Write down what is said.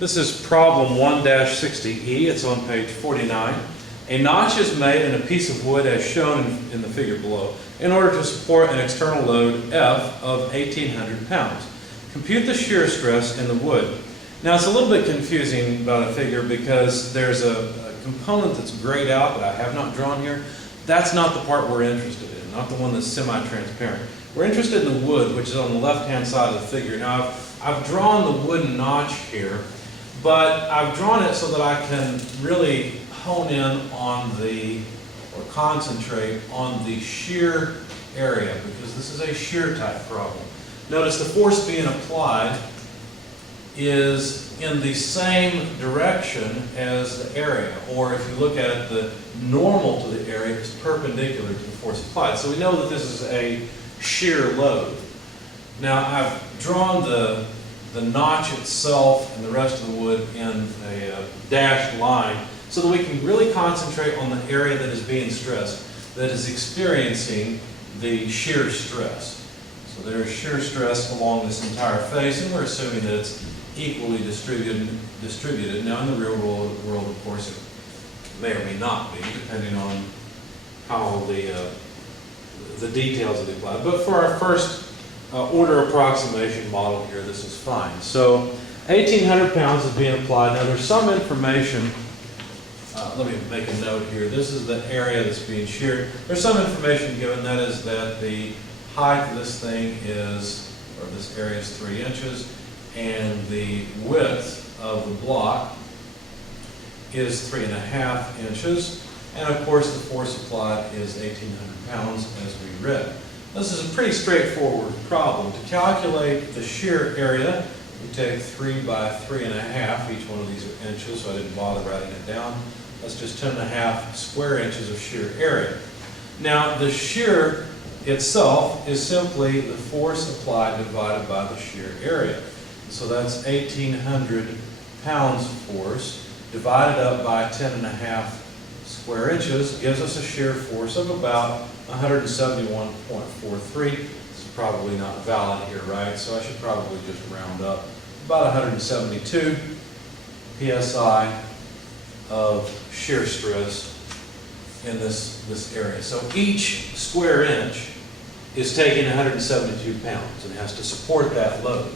This is problem 1-60E. It's on page 49. A notch is made in a piece of wood as shown in the figure below in order to support an external load F of 1,800 pounds. Compute the shear stress in the wood. Now it's a little bit confusing about a figure because there's a component that's grayed out that I have not drawn here. That's not the part we're interested in, not the one that's semi-transparent. We're interested in the wood, which is on the left-hand side of the figure. Now I've drawn the wooden notch here, but I've drawn it so that I can really hone in on or concentrate on the shear area, because this is a shear type problem. Notice the force being applied is in the same direction as the area, or if you look at it, the normal to the area is perpendicular to the force applied. So we know that this is a shear load. Now I've drawn the notch itself and the rest of the wood in a dashed line so that we can really concentrate on the area that is being stressed, that is experiencing the shear stress. So there's shear stress along this entire face, and we're assuming that it's equally distributed. Now in the real world, of course, it may or may not be, depending on how the details of the applied. But for our first order approximation model here, this is fine. So 1,800 pounds is being applied. Now there's some information. Let me make a note here. This is the area that's being sheared. There's some information given, that is that the height of this thing is, or this area is 3 inches, and the width of the block is 3.5 inches. And of course the force applied is 1,800 pounds as we read. This is a pretty straightforward problem. To calculate the shear area, we take 3 by 3.5. Each one of these are inches, so I didn't bother writing it down. That's just 10.5 square inches of shear area. Now the shear itself is simply the force applied divided by the shear area. So that's 1,800 pounds force divided up by 10.5 square inches gives us a shear force of about 171.43. This is probably not valid here, right? So I should probably just round up. About 172 psi of shear stress in this area. So each square inch is taking 172 pounds and has to support that load.